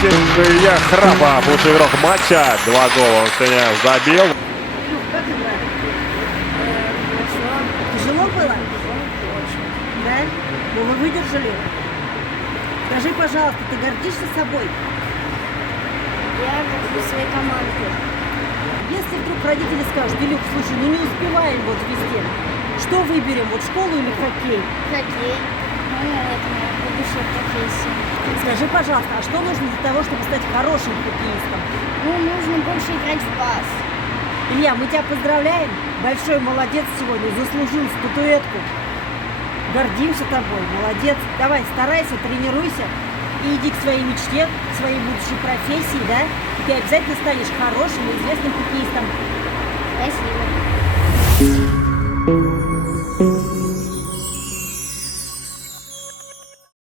Тимофея Храпов, лучший игрок матча. 2 гола он сегодня забил. Как играли? Тяжело было? Да? Но вы выдержали? Скажи, пожалуйста, ты гордишься собой? Я горжусь своей командой. Если вдруг родители скажут: Илюх, слушай, ну не успеваем вот везде, что выберем, вот школу или хоккей? Хоккей. Ну, это моя будущая профессия. Скажи, пожалуйста, а что нужно для того, чтобы стать хорошим хоккеистом? Ну, нужно больше играть в пас. Илья, мы тебя поздравляем. Большой молодец сегодня, заслужил статуэтку. Гордимся тобой, молодец. Давай, старайся, тренируйся и иди к своей мечте, к своей будущей профессии, да? И ты обязательно станешь хорошим и известным хоккеистом. Спасибо.